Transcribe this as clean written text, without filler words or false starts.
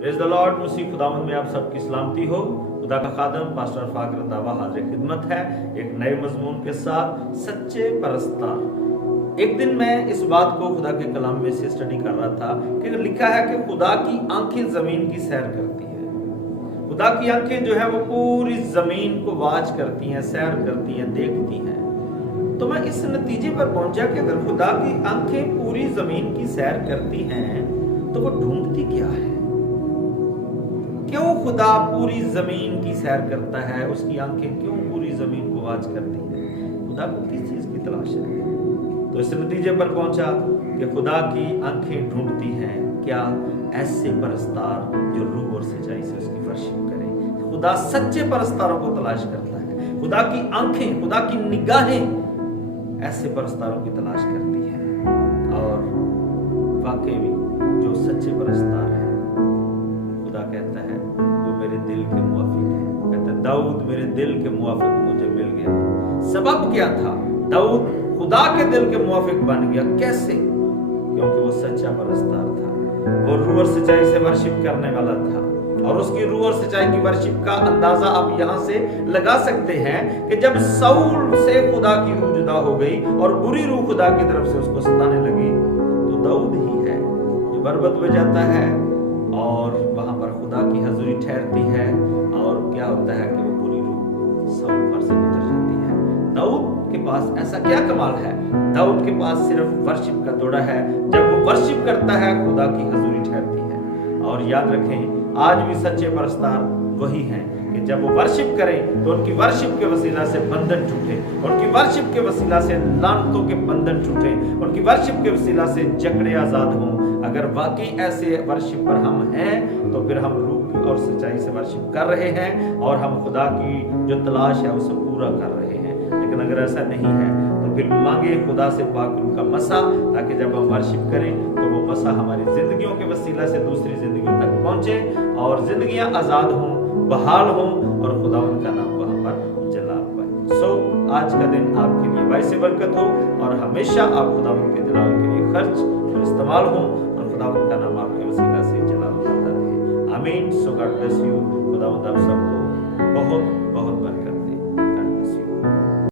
Praise the Lord. मसीह खुदावंद में आप सबकी सलामती हो। खुदा का खादम पास्टर फाक रंधावा हाजिर खिदमत है एक नए मजमून के साथ, सच्चे परस्तार। एक दिन मैं इस बात को खुदा के कलाम में से स्टडी कर रहा था कि लिखा है कि खुदा की आंखें जमीन की सैर करती है। खुदा की आंखें जो है वो पूरी जमीन को वाच करती हैं, सैर करती हैं, देखती हैं। तो मैं इस नतीजे पर पहुंचा कि अगर खुदा की आंखें पूरी जमीन की सैर करती हैं तो वो ढूंढती क्या है? क्यों खुदा पूरी जमीन की सैर करता है? उसकी आंखें क्यों पूरी जमीन को वाच करती हैं? खुदा को किस चीज की तलाश है? तो इस नतीजे पर पहुंचा कि खुदा की आंखें ढूंढती हैं क्या? ऐसे परस्तार जो रूह और सच्चाई से उसकी वर्शिप करें। खुदा सच्चे परस्तारों को तलाश करता है। खुदा की आंखें, खुदा की निगाहें ऐसे परस्तारों की तलाश करती हैं। और वाकई में जो सच्चे परस्तार है, खुदा कहता है वो मेरे दिल के मुआफिक है। कहता है दाऊद मेरे दिल के मुआफिक मुझे मिल गया। सबब क्या था? दाऊद खुदा के दिल के मुआफिक बन गया। कैसे? क्योंकि वो सच्चा परस्तार था। वो रूह और सच्चाई से वर्शिप करने वाला था। और उसकी रूह और सच्चाई की वर्शिप का अंदाजा आप यहाँ से लगा सकते हैं कि जब साउल से खुदा की रूह जुदा हो गई और बुरी रूह खुदा की तरफ से उसको सताने लगी, तो दाऊद ही है जो बरबत में जाता है और वहां पर खुदा की हजूरी ठहरती है। और क्या होता है कि वो बुरी रूह साउल पर से उतर जाती है। दाऊद के पास ऐसा क्या कमाल है? दाऊद के पास सिर्फ वर्शिप का दौड़ा है। जब वो वर्शिप करता है खुदा की हजूरी ठहरती है। और याद रखें, आज भी सच्चे परस्तार वही हैं कि जब वो वर्शिप करें तो उनकी वर्शिप के वसीला से बंधन टूटे, उनकी वर्शिप के वसीला से लानतों के बंधन टूटे, उनकी वर्शिप के वसीला से जकड़े आजाद हों। अगर वाकई ऐसे वर्शिप पर हम हैं तो फिर हम रूह और सच्चाई से वर्शिप कर रहे हैं और हम खुदा की जो तलाश है उसे पूरा कर रहे हैं। लेकिन अगर ऐसा नहीं है तो फिर मांगे खुदा से पाक रूह का मसा, ताकि जब हम वर्शिप करें तो वो मसा हमारी जिंदगियों के वसीला से दूसरी जिंदगियों तक पहुंचे और जिंदगियां आजाद हों, बहाल हों और खुदा उनका नाम वहां पर जला पाए। आज का दिन आपके लिए बाइस बरकत हो और हमेशा आप खुदा के जलाल के लिए खर्च और इस्तेमाल हो और खुदा का नाम आपके वसीला से जलाल पाता रहे। आमीन। सो गॉड ब्लेस यू। खुदा आप सबको बहुत बहुत